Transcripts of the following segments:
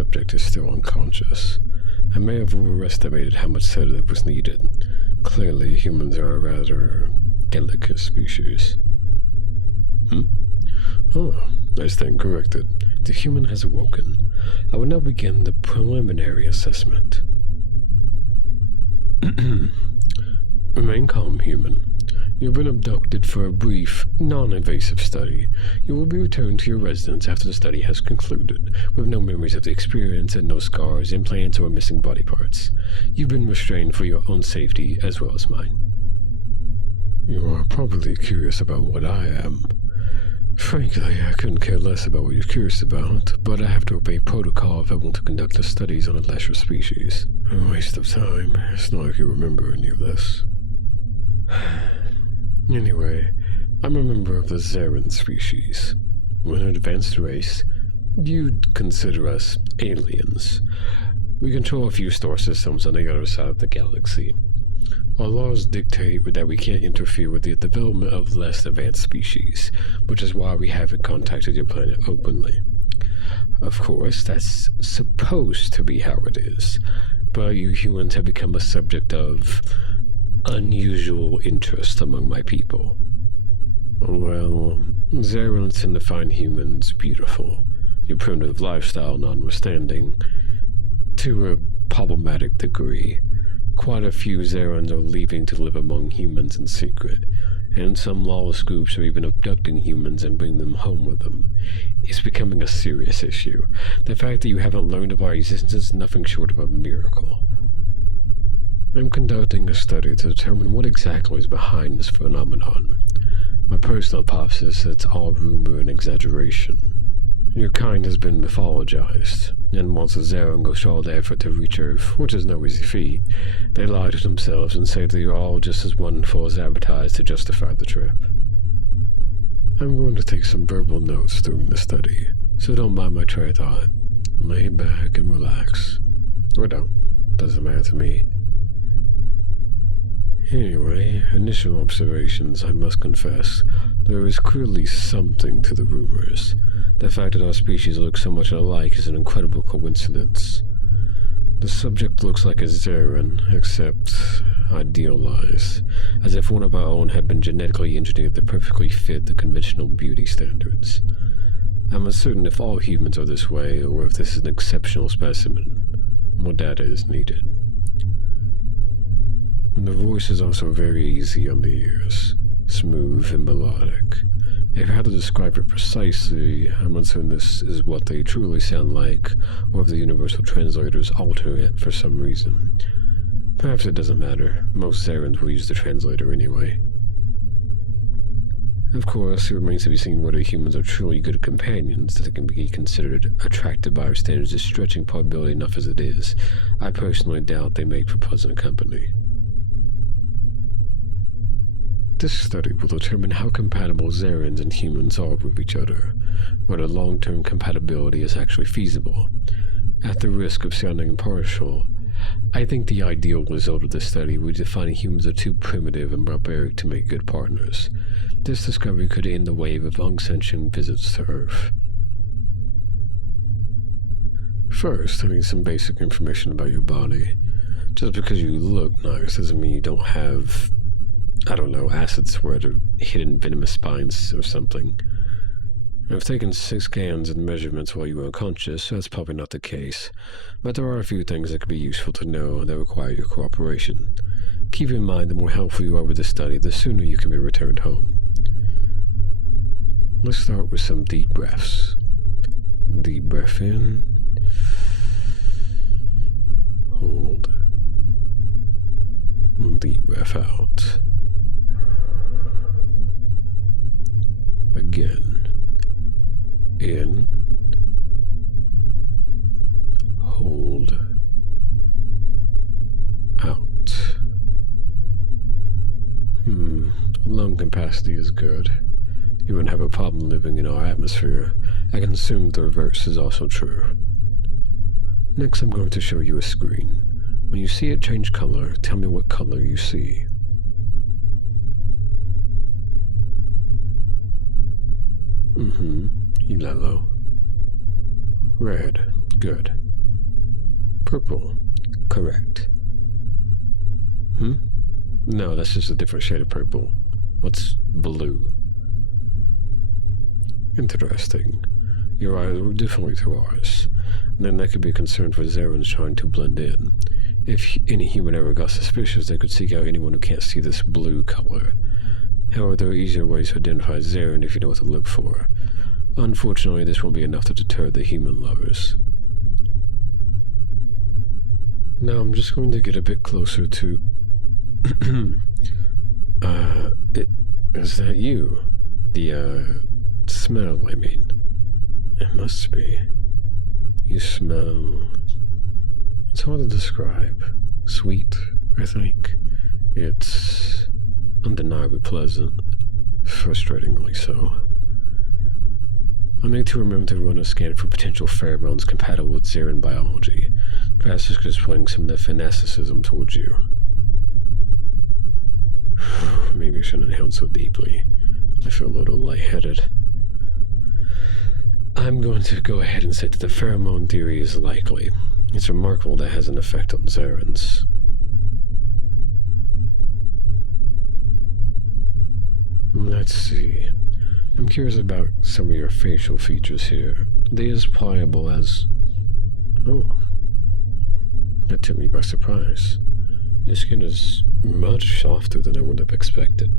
subject is still unconscious. I may have overestimated how much sedative was needed. Clearly, humans are a rather delicate species. Oh, I stand corrected. The human has awoken. I will now begin the preliminary assessment. Remain calm, human. You've been abducted for a brief, non-invasive study. You will be returned to your residence after the study has concluded, with no memories of the experience and no scars, implants, or missing body parts. You've been restrained for your own safety as well as mine. You are probably curious about what I am. Frankly, I couldn't care less about what you're curious about, but I have to obey protocol if I want to conduct the studies on a lesser species. A waste of time. It's not like you remember any of this. Anyway, I'm a member of the Zarin species. We're an advanced race. You'd consider us aliens. We control a few star systems on the other side of the galaxy. Our laws dictate that we can't interfere with the development of less advanced species, which is why we haven't contacted your planet openly. Of course, that's supposed to be how it is, but you humans have become a subject of unusual interest among my people. Well, Zarins tend to find humans beautiful, your primitive lifestyle notwithstanding, to a problematic degree. Quite a few Zarins are leaving to live among humans in secret, and some lawless groups are even abducting humans and bringing them home with them. It's becoming a serious issue. The fact that you haven't learned of our existence is nothing short of a miracle. I'm conducting a study to determine what exactly is behind this phenomenon. My personal hypothesis is it's all rumor and exaggeration. Your kind has been mythologized, and once a Zarin goes through all the effort to reach Earth, which is no easy feat, they lie to themselves and say that you're all just as wonderful as advertised to justify the trip. I'm going to take some verbal notes during the study, so don't mind my train of thought. Lay back and relax. Or don't. Doesn't matter to me. Anyway, initial observations, I must confess, there is clearly something to the rumors. The fact that our species look so much alike is an incredible coincidence. The subject looks like a Zarin, except idealized, as if one of our own had been genetically engineered to perfectly fit the conventional beauty standards. I'm uncertain if all humans are this way, or if this is an exceptional specimen. More data is needed. The voice is also very easy on the ears, smooth and melodic. If I had to describe it precisely, I'm uncertain this is what they truly sound like, or if the universal translators alter it for some reason. Perhaps it doesn't matter. Most Zarins will use the translator anyway. Of course, it remains to be seen whether humans are truly good companions that can be considered attractive by our standards is stretching probability enough as it is. I personally doubt they make for pleasant company. This study will determine how compatible Zarins and humans are with each other, whether long-term compatibility is actually feasible. At the risk of sounding impartial, I think the ideal result of this study would be finding humans are too primitive and barbaric to make good partners. This discovery could end the wave of unsentient visits to Earth. First, I need some basic information about your body. Just because you look nice doesn't mean you don't have, I don't know, acid sweat or hidden venomous spines or something. I've taken 6 scans and measurements while you were unconscious, so that's probably not the case, but there are a few things that could be useful to know that require your cooperation. Keep in mind, the more helpful you are with the study, the sooner you can be returned home. Let's start with some deep breaths. Deep breath in. Hold. Deep breath out. Again. In. Hold. Out. Lung capacity is good. You wouldn't have a problem living in our atmosphere. I can assume the reverse is also true. Next, I'm going to show you a screen. When you see it change color, tell me what color you see. Yellow. Red. Good. Purple. Correct. No, that's just a different shade of purple. What's blue? Interesting. Your eyes were different to ours. And then that could be a concern for Zarans trying to blend in. If any human ever got suspicious, they could seek out anyone who can't see this blue color. However, there are easier ways to identify Zaran if you know what to look for. Unfortunately, this won't be enough to deter the human lovers. Now I'm just going to get a bit closer to... Is that you? The, smell, I mean. It must be. You smell... It's hard to describe. Sweet, I think. It's undeniably pleasant. Frustratingly so. I need to remember to run a scan for potential pheromones compatible with Zaran biology. Perhaps just displaying some of the fanaticism towards you. Maybe I shouldn't inhale so deeply. I feel a little lightheaded. I'm going to go ahead and say that the pheromone theory is likely. It's remarkable that it has an effect on Zarans. Let's see. I'm curious about some of your facial features here. Are they as pliable as... Oh. That took me by surprise. Your skin is much softer than I would have expected.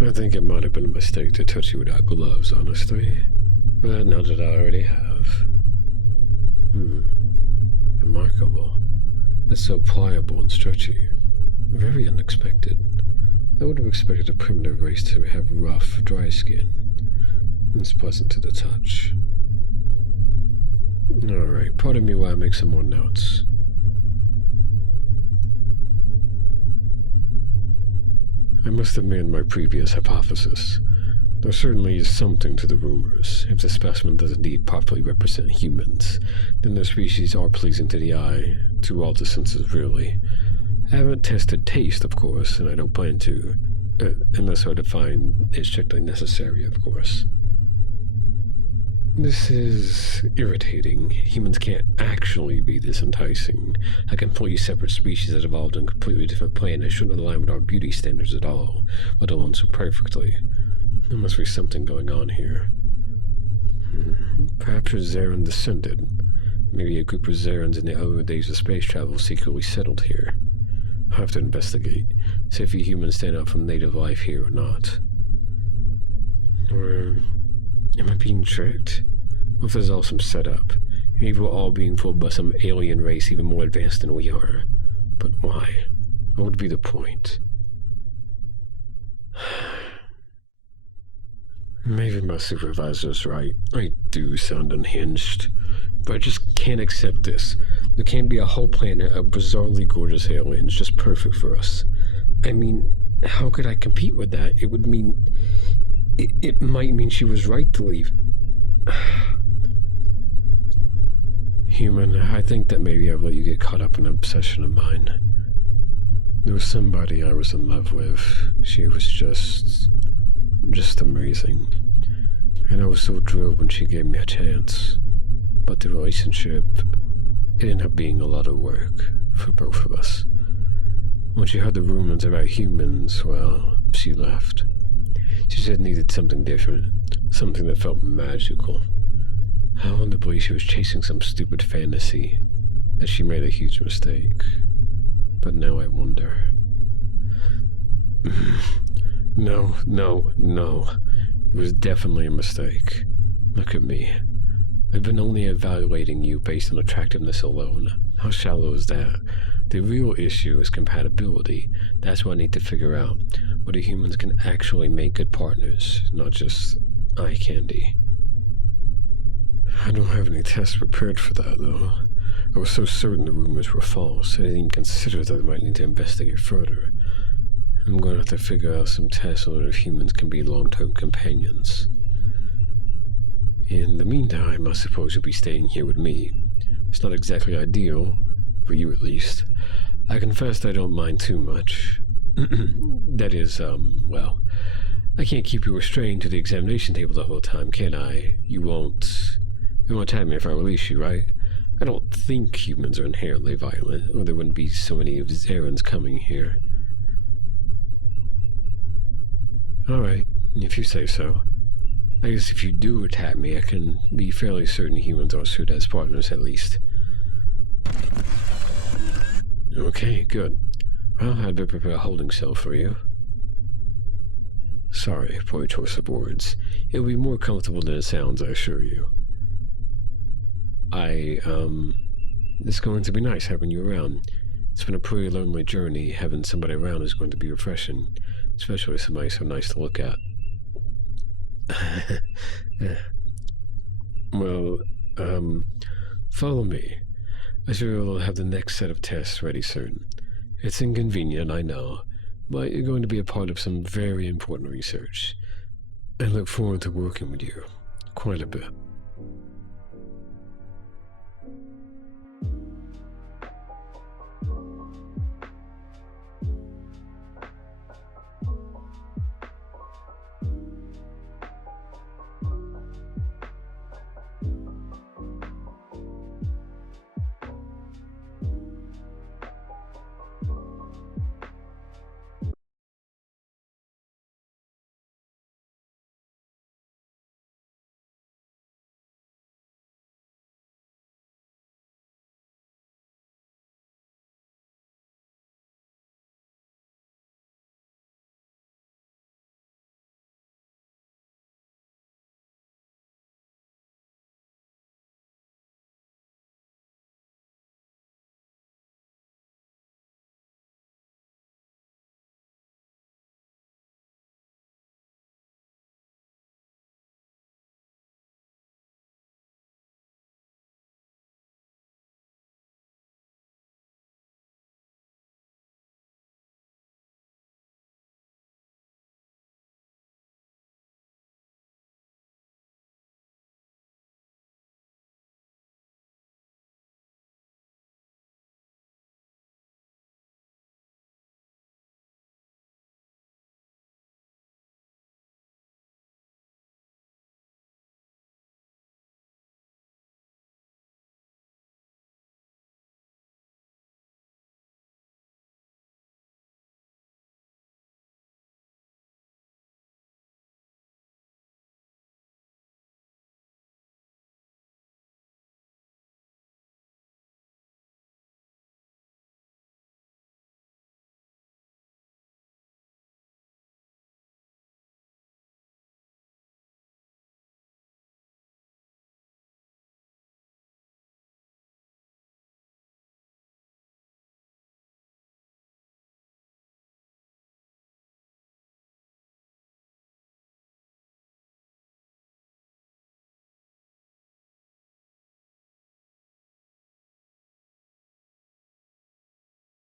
I think it might have been a mistake to touch you without gloves, honestly. But now that I already have... Remarkable. It's so pliable and stretchy. Very unexpected. I would have expected a primitive race to have rough, dry skin. It's pleasant to the touch. Alright, pardon me while I make some more notes. I must amend my previous hypothesis. There certainly is something to the rumors. If the specimen does indeed properly represent humans, then their species are pleasing to the eye, to all the senses really. I haven't tested taste, of course, and I don't plan to, unless I define it strictly necessary, of course. This is irritating. Humans can't actually be this enticing. A completely separate species that evolved on a completely different planet shouldn't align with our beauty standards at all, let alone so perfectly. There must be something going on here. Perhaps you're Zaran descended. Maybe a group of Zarans in the early days of space travel secretly settled here. I'll have to investigate, see if you humans stand out from native life here or not. Or am I being tricked? What if there's all some setup? Maybe we're all being fooled by some alien race even more advanced than we are. But why? What would be the point? Maybe my supervisor's right. I do sound unhinged. But I just can't accept this. There can't be a whole planet of bizarrely gorgeous aliens just perfect for us. I mean, how could I compete with that? It would mean... It might mean she was right to leave. Human, I think that maybe I've let you get caught up in an obsession of mine. There was somebody I was in love with. She was just amazing. And I was so thrilled when she gave me a chance. But the relationship, it ended up being a lot of work for both of us. When she heard the rumors about humans, well, she left. She said needed something different, something that felt magical. I wanted to believe she was chasing some stupid fantasy, that she made a huge mistake. But now I wonder. No. It was definitely a mistake. Look at me. I've been only evaluating you based on attractiveness alone. How shallow is that? The real issue is compatibility. That's what I need to figure out. Whether humans can actually make good partners, not just eye candy. I don't have any tests prepared for that, though. I was so certain the rumors were false, I didn't even consider that I might need to investigate further. I'm going to have to figure out some tests on if humans can be long-term companions. In the meantime, I suppose you'll be staying here with me. It's not exactly ideal, for you at least. I confess I don't mind too much. That is, well, I can't keep you restrained to the examination table the whole time, can I? You won't You won't attack me if I release you, right? I don't think humans are inherently violent, or there wouldn't be so many of Zarans coming here. Alright, if you say so. I guess if you do attack me, I can be fairly certain humans are suited as partners at least. Okay, good. Well, I'd better prepare a holding cell for you. Sorry, poor choice of words. It'll be more comfortable than it sounds, I assure you. It's going to be nice having you around. It's been a pretty lonely journey. Having somebody around is going to be refreshing, especially somebody so nice to look at. Well, follow me. I sure will have the next set of tests ready soon. It's inconvenient, I know, but you're going to be a part of some very important research. I look forward to working with you quite a bit.